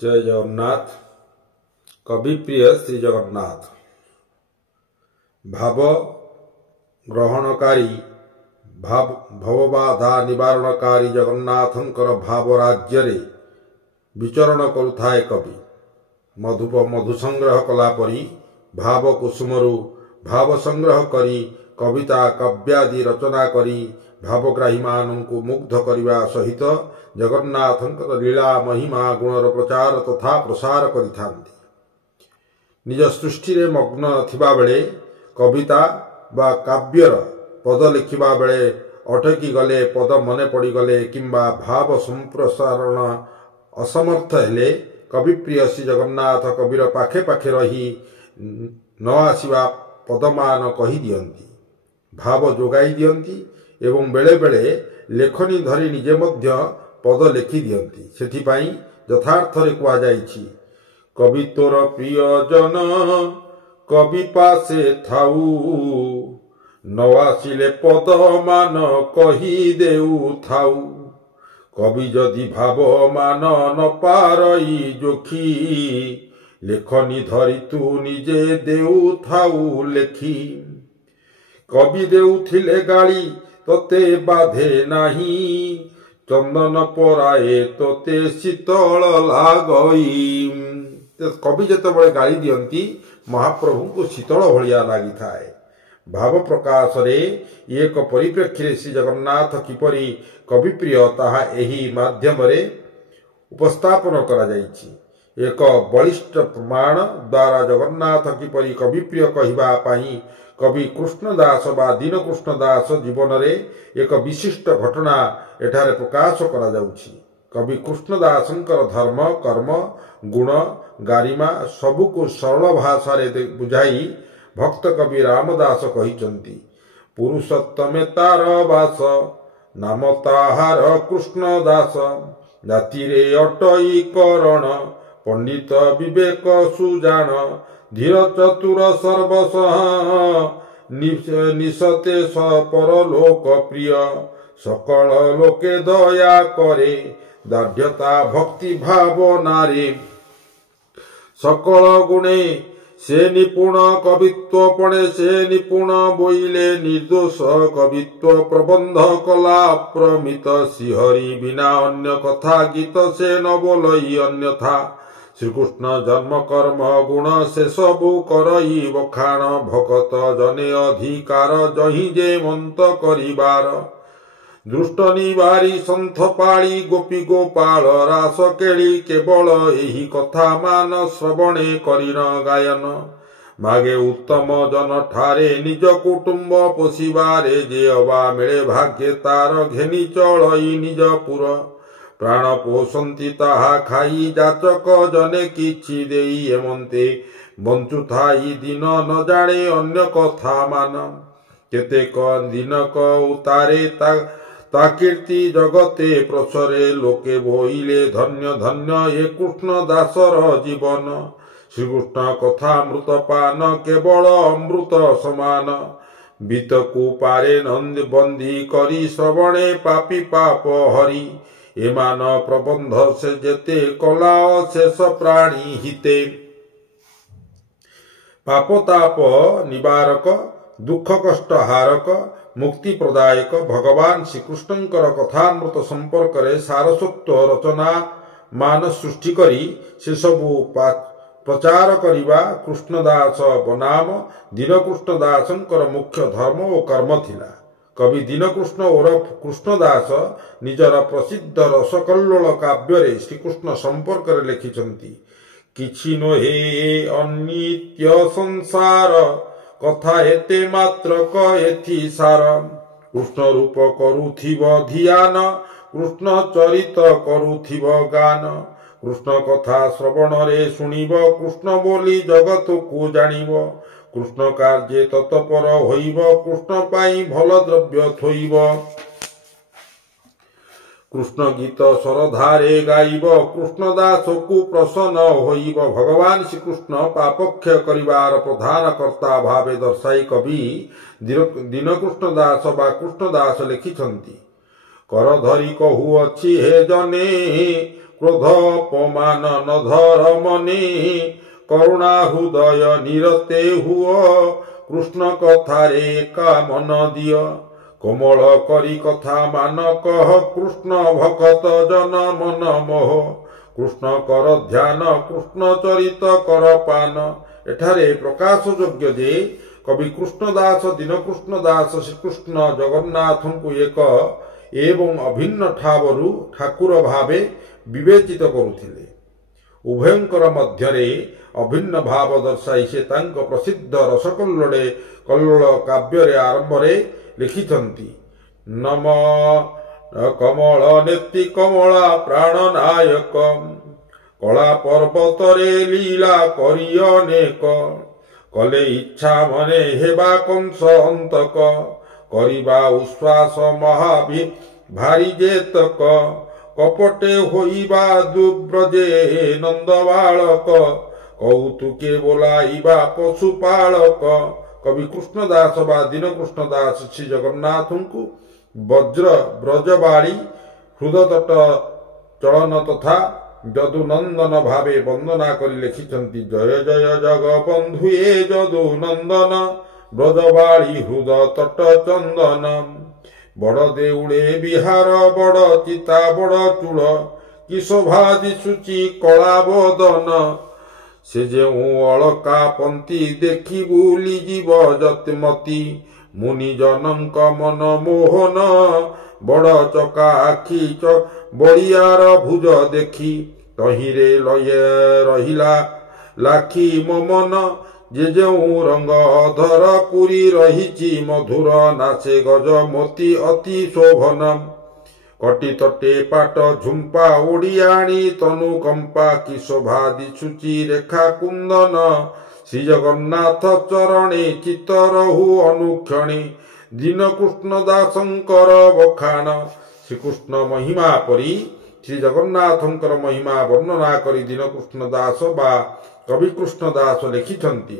जय जगन्नाथ। कवि प्रिय श्री जगन्नाथ भाव ग्रहणकारी भवबाधा निवारणकारी जगन्नाथंकर भाव राज्य रे विचरण करुथाए कवि। मधु संग्रह कलापरी भाव कुसुमरु भाव संग्रह करी कविता काव्यादि रचना करी भावग्राही मानू मुग्ध करने सहित जगन्नाथंकर लीला महिमा गुणर प्रचार तथा प्रसार करिथांती। निज सृष्टि रे मग्न थिबा बेले कविता बा काव्यर पद लिखिबा बेले अटकी गले पद मने पड़ी गले किंबा भाव संप्रसारण असमर्थ हेले कविप्रिय श्री जगन्नाथ कविर पाखे पाखे रही न आसिबा पदमान कही दियंती, भाव जोगाई दियंती एवं बेले बेले लेखनी धरी निजे मध्य पद लिखि दियंती। सेथिपाई यथार्थ रे कुआ जाइछि, कवि तोर प्रिय जन कवि पासे थाऊ न आसिले पद मान कही देउ थाऊ। कवि जदि भाव मान न पारई जोखी लेखनी धरी तू निजे देउ थाऊ लेखी। कवि देउथिले गाली तोते बाधे नाही चंदन पराए तोते शीतल लागई। कवि जेतेबेले गाली दियंती महाप्रभु को शीतल भलिया लागि थाए। भाव प्रकाश रे एक परिप्रेक्षी श्री जगन्नाथ किपरि कवि प्रिय ताहा एही माध्यम रे उपस्थापन करा जाइछि। एक बलिष्ठ प्रमाण द्वारा जगन्नाथ किपरि कवि प्रिय कहिबा पाई कवि कृष्णदास बा दीन कृष्णदास जीवन रे एक विशिष्ट घटना एठारे प्रकाश करा जाउछि। कवि कृष्णदासंकर धर्म कर्म गुण गारिमा सबुको सरल भाषा रे बुझाई भक्त कवि रामदास कहिचंती। पुरुषोत्तमे तार वास नाम ताहार कृष्णदास जाति रे अटई करण पंडित विवेक सुजान धीर चतुर सर्वसह निशते परलोक प्रिय सकल लोके दया करे दाढ़्यता भक्ति भावना रे सकल गुणे से निपुण कवित्व पणे से निपुण बोइले निर्दोष कवित्व प्रबंध कला प्रमित श्रीहरि बिना अन्य कथा गीत से न बोलई अन्यथा। श्रीकृष्ण जन्म कर्म गुण से सबु करई बखाण भगत जने अधिकार जहि जे मंत करिबार दृष्ट निवारी संथ पाळी गोपी गोपाल रास केली केवल एही कथा मान श्रवणे करिन गायन मागे उत्तम जन ठारे निज कुटुंब पोषिबारे जे अबा मिले भाग्य तार घेनी चलई निजपुर प्राण पोषंती ताहा खाई जाचक जने किछि देई एमंते बंचु थाई दिन न जाने अन्य कथा मान केतेक दिनक उतारे ता कीर्ति जगते प्रसरे लोके बोइले धन्य धन्य ये कृष्ण दासर जीवन। श्रीकृष्ण कथा अमृत पान केवल अमृत समान बीतकु पारे नंद बंदी करी श्रवणे पापी पाप हरि एमान प्रबंध से जेते कला शेष प्राणी हिते। पापताप निवारक दुख कष्ट हारक मुक्ति प्रदायक भगवान श्रीकृष्णंकर कथामृत संपर्क रे सारस्वत रचना मान सृष्टि करी से सबु प्रचार करिबा कृष्णदास बनाम दीनकृष्णदासंकर मुख्य धर्म और कर्म थिला। कवि दीनकृष्ण ओरफ कृष्णदास निजर प्रसिद्ध रसकल्लोल काव्य रे श्रीकृष्ण संपर्क रे लिखिछंती। किछि नोहे अनित्य संसार कथा एते मात्र क एथि सार कृष्ण रूप करुथिब ध्यान कृष्ण चरित करुथिब गान कृष्ण कथा श्रवण रे सुनिब कृष्ण बोली जगत को जानिब कृष्ण कार्ये तत्पर होइब कृष्ण पाई भल द्रव्य थोइब कृष्ण गीत सरधारे गाइब कृष्णदास को प्रसन्न होइब। भगवान श्रीकृष्ण पापक्षय करिवार प्रधान कर्ता भावे दर्शाई कवि दीनकृष्णदास बा कृष्णदास लिखिछंती। कर धरी कहू अछि हे जने କ୍ରୋଧପମାନ ନ ଧର ମନେ କରୁଣା ହୃଦୟ ନିରତେ ହୁଅ କୃଷ୍ଣ କଥାରେ ଏକା ମନ ଦିଅ କୋମଳ କରି କଥା ମାନ କହ କୃଷ୍ଣ ଭକତ ଜନ ମନ ମୋହ କୃଷ୍ଣ କର ଧ୍ୟାନ କୃଷ୍ଣ ଚରିତ କର ପାନ। ଏଠାରେ ପ୍ରକାଶ ଯୋଗ୍ୟ ଯେ କବି କୃଷ୍ଣ ଦାସ ଦୀନକୃଷ୍ଣ ଦାସ ଶ୍ରୀକୃଷ୍ଣ ଜଗନ୍ନାଥଙ୍କୁ ଏକ ଏବଂ ଅଭିନ୍ନ ଠାବରୁ ଠାକୁର ଭାବେ ବିବେଚିତ କରୁଥିଲେ। ଉଭୟଙ୍କର ମଧ୍ୟରେ ଅଭିନ୍ନ ଭାବ ଦର୍ଶାଇ ସେ ତାଙ୍କ ପ୍ରସିଦ୍ଧ ରସକଲ୍ଲୋଳ କାବ୍ୟରେ ଆରମ୍ଭରେ ଲେଖିଛନ୍ତି ନମ କମଳ ନେତି କମଳା ପ୍ରାଣନାୟକ କଳା ପର୍ବତରେ ଲୀଳା କରି ଅନେକ କଲେ ଇଚ୍ଛା ମନେ ହେବା କଂସ ଅନ୍ତକ କରିବା ଉଶ୍ୱାସ ମହାଭି ଭାରି ଯେତକ କପଟେ ହୋଇବା ଦୁବ୍ରଜେ ନନ୍ଦ ବାଳକ କୌତୁକେ ବୋଲାଇବା ପଶୁପାଳକ। କବି କୃଷ୍ଣ ଦାସ ବା ଦୀନକୃଷ୍ଣ ଦାସ ଶ୍ରୀ ଜଗନ୍ନାଥଙ୍କୁ ବ୍ରଜବାଳୀ ହୃଦତଟ ଚଳନ ତଥା ଯଦୁନନ୍ଦନ ଭାବେ ବନ୍ଦନା କରି ଲେଖିଛନ୍ତି ଜୟ ଜୟ ଜଗବନ୍ଧୁ ଏ ଯଦୁନନ୍ଦନ ବ୍ରଜବାଳୀ ହୃଦ ତଟ ଚନ୍ଦନ ବଡ଼ ଦେଉଳେ ବିହାର ବଡ଼ ଚିତା ବଡ଼ ଚୂଳ କି ଶୋଭା ଦିଶୁଚି କଳା ବଦନ ସେ ଯେଉଁ ଅଳକା ପନ୍ତି ଦେଖି ବୁଲିଯିବ ଯତିମତି ମୁନିଜନଙ୍କ ମନ ମୋହନ ବଡ଼ ଚକା ଆଖି ବଳିଆର ଭୁଜ ଦେଖି ତହିଁରେ ରହିଲା ଲାଖି ମୋ ମନ ଯେ ଯେଉଁ ରଙ୍ଗ ଅଧର ପୁରୀ ରହିଛି ମଧୁର ନାଚେ ଗଜମୋତି ଅତି ଶୋଭନ କଟି ତଟେ ପାଟ ଝୁମ୍ପା ଓଡ଼ିଆଣୀ ତନୁ କମ୍ପା କି ଶୋଭା ଦିଶୁଚି ରେଖା କୁନ୍ଦନ ଶ୍ରୀ ଜଗନ୍ନାଥ ଚରଣେ ଚିତ୍ତ ରହୁ ଅନୁକ୍ଷଣେ ଦୀନକୃଷ୍ଣ ଦାସଙ୍କର ବଖାଣ। ଶ୍ରୀକୃଷ୍ଣ ମହିମା ପରି ଶ୍ରୀ ଜଗନ୍ନାଥଙ୍କର ମହିମା ବର୍ଣ୍ଣନା କରି ଦୀନକୃଷ୍ଣ ଦାସ ବା କବି କୃଷ୍ଣ ଦାସ ଲେଖିଛନ୍ତି